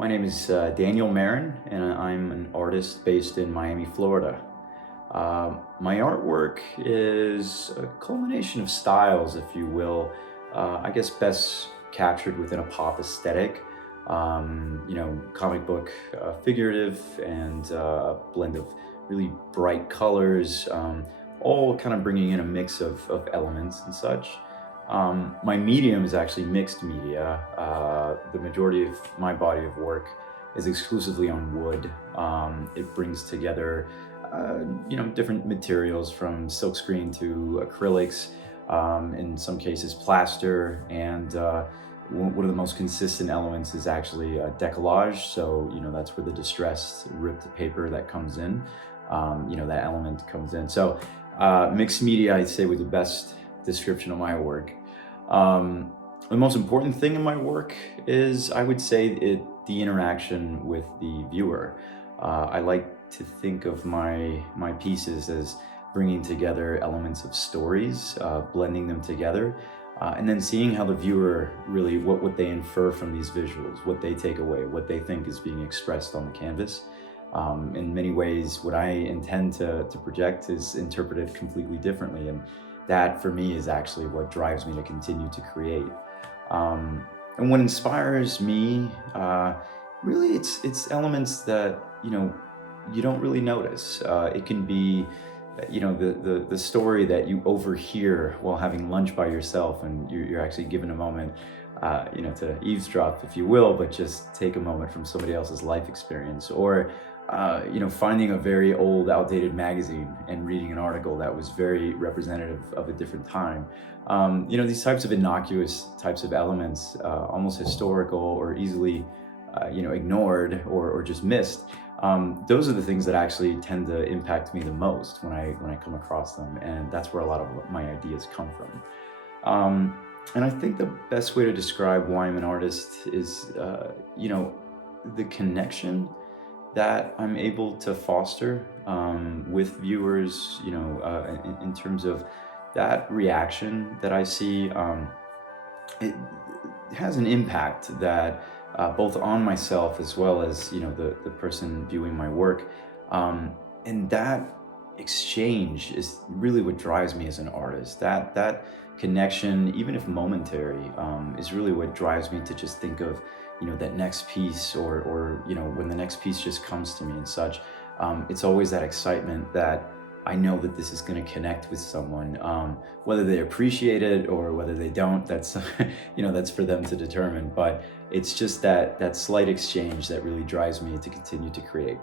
My name is Daniel Marin, and I'm an artist based in Miami, Florida. My artwork is a culmination of styles, if you will. I guess best captured within a pop aesthetic. Comic book figurative and a blend of really bright colors, all kind of bringing in a mix of elements and such. My medium is actually mixed media. The majority of my body of work is exclusively on wood. It brings together, different materials from silkscreen to acrylics, in some cases plaster, and one of the most consistent elements is actually decollage. So, that's where the distressed ripped paper that comes in, that element comes in. So, mixed media, I'd say, was the best description of my work. The most important thing in my work is, I would say, the interaction with the viewer. I like to think of my pieces as bringing together elements of stories, blending them together, and then seeing how the viewer really, what they infer from these visuals, what they take away, what they think is being expressed on the canvas. In many ways, what I intend to project is interpreted completely differently, and that for me is actually what drives me to continue to create. And what inspires me, really, it's elements that you don't really notice. It can be, the story that you overhear while having lunch by yourself, and you're actually given a moment, to eavesdrop, if you will, but just take a moment from somebody else's life experience, or finding a very old, outdated magazine and reading an article that was very representative of a different time. These types of innocuous types of elements, almost historical or easily, ignored or just missed. Those are the things that actually tend to impact me the most when I come across them, and that's where a lot of my ideas come from. And I think the best way to describe why I'm an artist is, the connection that I'm able to foster with viewers, in terms of that reaction that I see. It has an impact that, both on myself as well as the person viewing my work, and that exchange is really what drives me as an artist. That connection, even if momentary, is really what drives me to just think of that next piece, or when the next piece just comes to me and such. It's always that excitement that I know that this is going to connect with someone, whether they appreciate it or whether they don't. That's that's for them to determine. But it's just that slight exchange that really drives me to continue to create.